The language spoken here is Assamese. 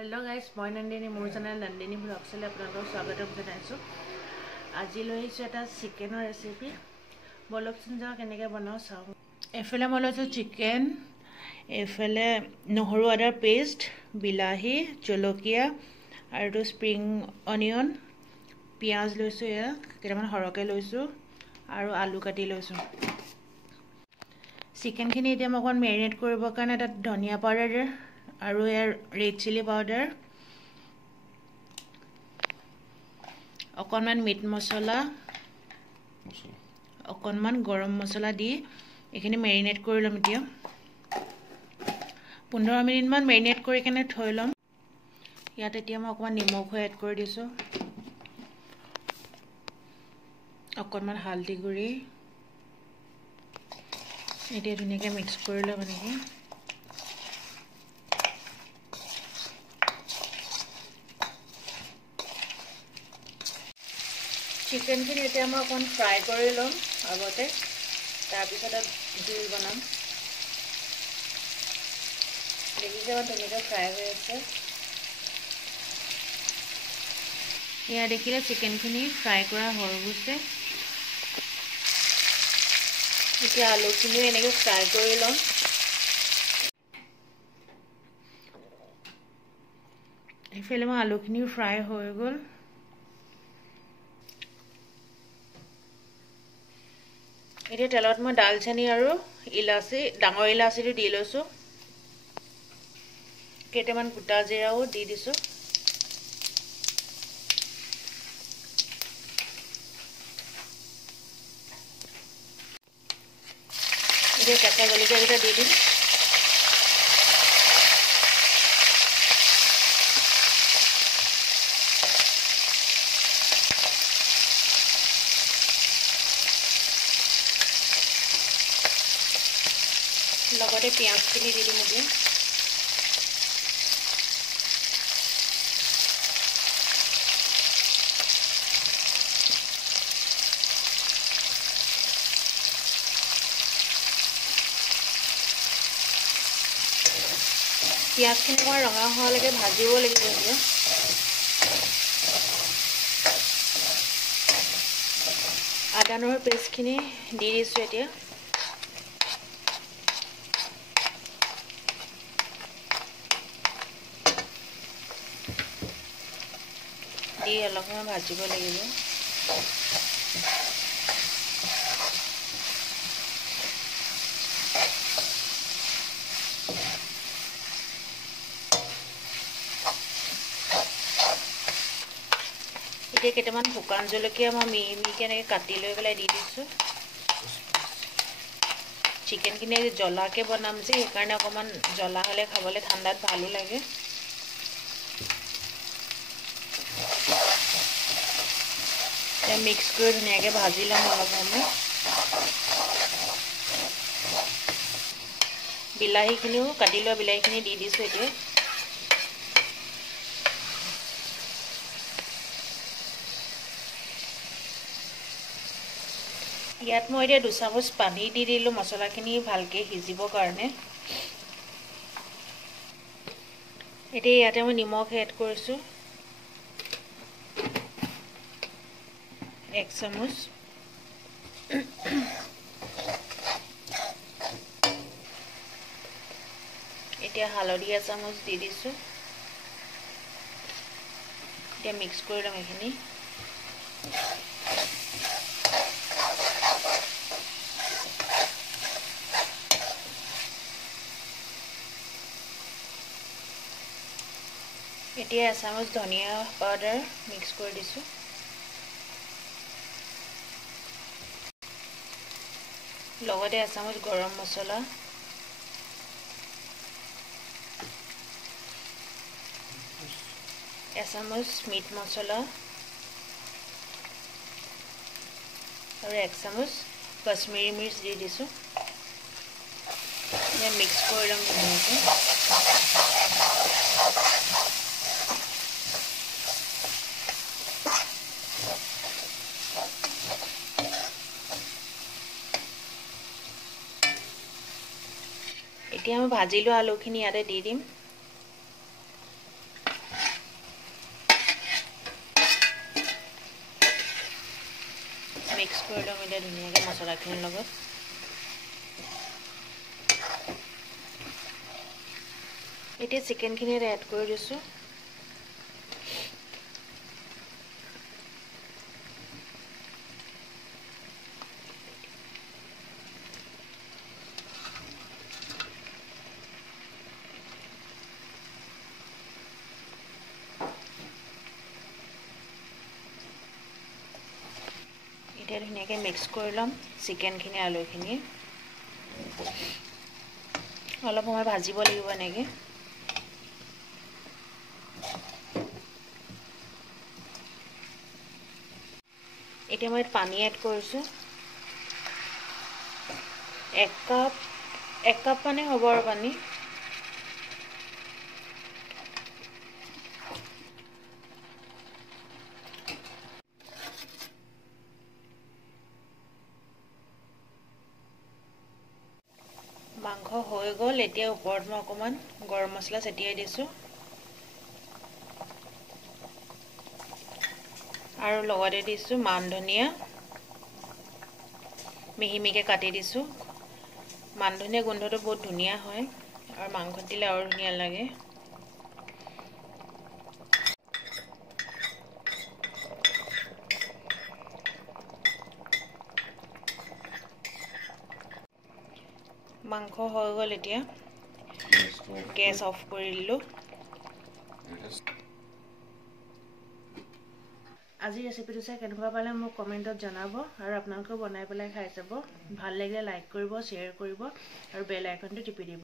हेलो गाइस मैं नंदिनी मोर चैनल नंदिनी ब्लॉग्स आपलोक स्वागत जनाइছো আজি লৈছো এটা চিকেনৰ ৰেচিপি বলকচোন যাও কেনেকৈ বনাও চাও এফালে মই লৈছো চিকেন এফালে নহৰু আদাৰ পেষ্ট বিলাহী জলকীয়া আৰু স্প্ৰিং অনিয়ন পিয়াজ লৈছো এয়া কেটামান হৰকে লৈছো আৰু আলু কাটি লৈছো চিকেনখিনি এতিয়া মই অকন মেৰিনেট কৰিবৰ কাৰণে এটা ধনিয়া পাউডাৰ আৰু ইয়াৰ ৰেড চিলি পাউডাৰ অকনমান মিট মছলা অকনমান গৰম মছলা দি এখিনি মেৰিনেট কৰি লম এতিয়া 15 মিনিট মান মেৰিনেট কৰি কেনে থৈ লম ইয়াত এতিয়া মই অকনমান নিমখ এড কৰি দিছো অকনমান হালধি গুৰি এতিয়া ধুনীয়াকৈ মিক্স কৰি লম এনেকৈ चिकेन खिनि এতিয়া মই অকন ফ্ৰাই কৰি লম আগতে তাৰ পিছত জুল বনাম দেখিছে ধুনীয়াকৈ ফ্ৰাই হৈ আছে ইয়া দেখিলে চিকেন খিনি ফ্ৰাই কৰা হৈ গৈছে এতিয়া আলু খিনি এনেকৈ ফ্ৰাই কৰি লম এফালে মই আলু খিনি ফ্ৰাই হৈ গল এতিয়া তেলত মই দালচেনি আৰু ইলাচি ডাঙৰ ইলাচিটো দি লৈছো কেটামান গোটা জিৰাও দি দিছো এতিয়া কেঁচা জলকীয়া দি দিম লগতে পিয়াজখিনি দি দিম এতিয়া পিয়াজখিনি মই ৰঙা হোৱালৈকে ভাজিব লাগিব এতিয়া আদা নহৰু পেষ্টখিনি দি দিছো এতিয়া দি অলপমান ভাজিব লাগিব এতিয়া কেটামান শুকান জলকীয়া মই মিহিকে এনেকৈ কাটি লৈ পেলাই দি দিছো চিকেন কিনে জ্বলাকে বনাম যে সেইকাৰণে অকমান জ্বলা হলে খাবলৈ ঠাণ্ডাত ভালো লাগে মিক্স কৰি ধুনীয়াকৈ ভাজি লম অলপ সময় বিলাহীখিনিও কাটি লোৱা বিলাহীখিনি দি দিছো এতিয়া ইয়াত মই এতিয়া 2 চামুচ পানী দি দিলো মছলাখিনি ভালকে সিজিবৰ কাৰণে এতিয়া ইয়াতে মই নিমখ এড কৰিছো 1 চামুচ এতিয়া হালধি 1 চামুচ দি দিছো এতিয়া মিক্স কৰি লম এখিনি এতিয়া 1 চামুচ ধনিয়া পাউডাৰ মিক্স কৰি দিছো লগতে 1 চামুচ গৰম মছলা 1 চামুচ মিট মছলা আৰু 1 চামুচ কাশ্মীৰী মিৰ্চ দি দিছো এতিয়া মিক্স কৰি লম ধুনীয়াকৈ এতিয়া আমি ভাজি লোৱা আলুখিনি ইয়াতে দি দিম কৰি ল'ম এতিয়া ধুনীয়াকৈ মছলাখিনিৰ লগত। এতিয়া চিকেনখিনি এড কৰি দিছোঁ। এতিয়া ধুনীয়াকৈ মিক্স কৰি ল'ম চিকেনখিনি আলুখিনি। অলপ সময় ভাজিব লাগিব এনেকৈ। এতিয়া মই পানী এড কৰিছোঁ। 1 কাপ মানে হ'ব আৰু পানী। মাংস হৈ গ'ল। এতিয়া ওপৰত মই অকণমান গৰম মছলা ছটিয়াই দিছোঁ আৰু লগতে দিছোঁ মান ধনিয়া মিহি মিহিকৈ কাটি দিছোঁ। মান ধনিয়া গোন্ধটো বহুত ধুনীয়া হয় আৰু মাংসত দিলে আৰু ধুনীয়া লাগে। মাংস হৈ গ'ল। এতিয়া গেছ অফ কৰি দিলোঁ। আজি ৰেচিপিটো চাই কেনেকুৱা পালে মোক কমেণ্টত জনাব আৰু আপোনালোকেও বনাই পেলাই খাই চাব। ভাল লাগিলে লাইক কৰিব, শ্বেয়াৰ কৰিব আৰু বেল আইকনটো টিপি দিব।